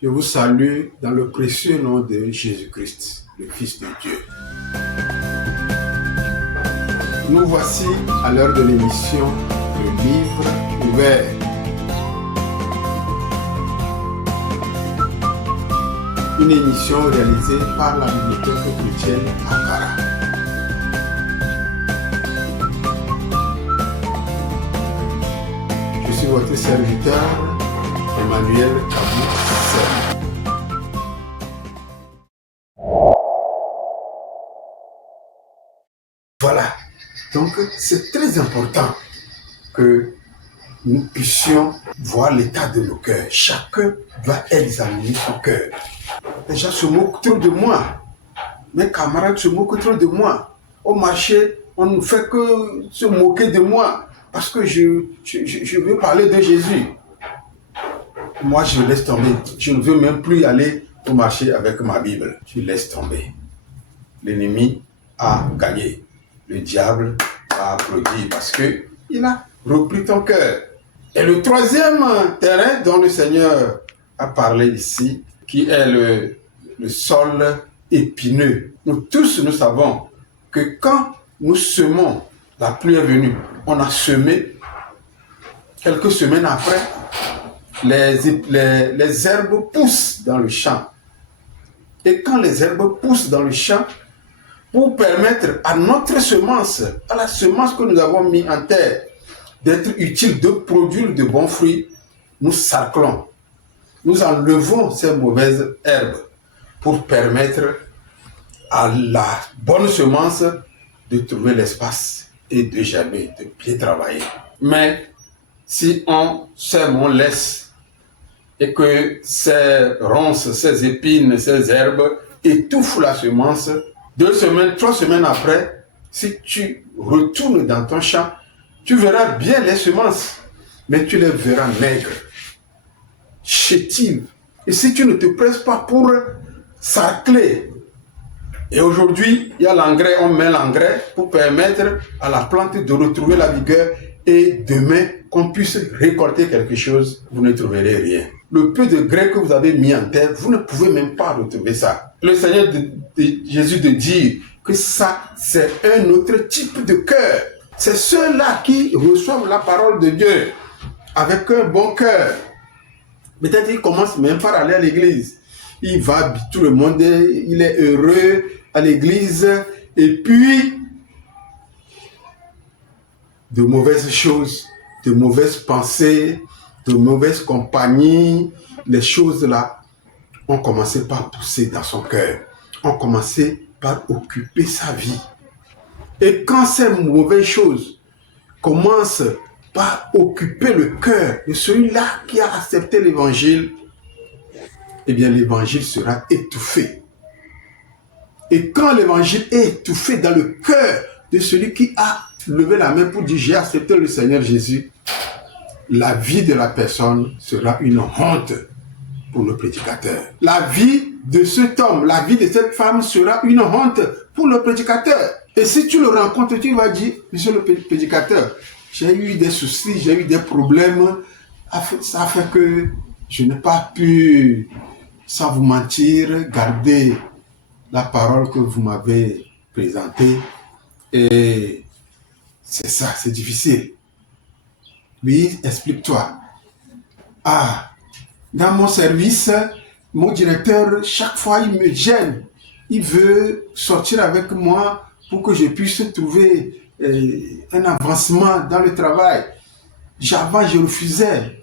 Je vous salue dans le précieux nom de Jésus-Christ, le Fils de Dieu. Nous voici à l'heure de l'émission Le Livre Ouvert. Une émission réalisée par la Bibliothèque chrétienne Akara. Je suis votre serviteur, Emmanuel Kabou-Sem. Voilà, donc c'est très important que nous puissions voir l'état de nos cœurs. Chacun doit examiner son cœur. Les gens se moquent trop de moi. Mes camarades se moquent trop de moi. Au marché, on ne fait que se moquer de moi parce que je veux parler de Jésus. Moi, je laisse tomber. Je ne veux même plus aller au marché avec ma Bible. Je laisse tomber. L'ennemi a gagné. Le diable a applaudi parce qu'il a repris ton cœur. Et le troisième terrain dont le Seigneur a parlé ici, qui est le sol épineux. Nous tous, nous savons que quand nous semons, la pluie est venue, on a semé, quelques semaines après, les herbes poussent dans le champ. Et quand les herbes poussent dans le champ, pour permettre à notre semence, à la semence que nous avons mise en terre, d'être utile, de produire de bons fruits, nous sarclons. Nous enlevons ces mauvaises herbes pour permettre à la bonne semence de trouver l'espace et de germer, de bien travailler. Mais si on sème, on laisse, et que ces ronces, ces épines, ces herbes étouffent la semence, 2 semaines, 3 semaines après, si tu retournes dans ton champ, tu verras bien les semences, mais tu les verras maigres, chétives. Et si tu ne te presses pas pour sarcler, et aujourd'hui, il y a l'engrais, on met l'engrais pour permettre à la plante de retrouver la vigueur et demain, qu'on puisse récolter quelque chose, vous ne trouverez rien. Le peu de grès que vous avez mis en terre, vous ne pouvez même pas retrouver ça. Le Seigneur Jésus de dire que ça, c'est un autre type de cœur. C'est ceux-là qui reçoivent la parole de Dieu avec un bon cœur. Peut-être qu'il commence même par aller à l'église. Il va, tout le monde, il est heureux à l'église. Et puis, de mauvaises choses, de mauvaises pensées, de mauvaises compagnies, les choses-là ont commencé par pousser dans son cœur. Ont commencé par occuper sa vie. Et quand ces mauvaises choses commencent par occuper le cœur de celui-là qui a accepté l'évangile, eh bien l'évangile sera étouffé. Et quand l'évangile est étouffé dans le cœur de celui qui a levé la main pour dire j'ai accepté le Seigneur Jésus, la vie de la personne sera une honte pour le prédicateur. La vie de cet homme, la vie de cette femme sera une honte pour le prédicateur. Et si tu le rencontres, tu vas dire, monsieur le prédicateur, j'ai eu des soucis, j'ai eu des problèmes, ça fait que je n'ai pas pu, sans vous mentir, garder la parole que vous m'avez présentée. Et c'est ça, c'est difficile. Oui, explique-toi. Ah, dans mon service, mon directeur, chaque fois, il me gêne. Il veut sortir avec moi pour que je puisse trouver un avancement dans le travail. Avant, je refusais.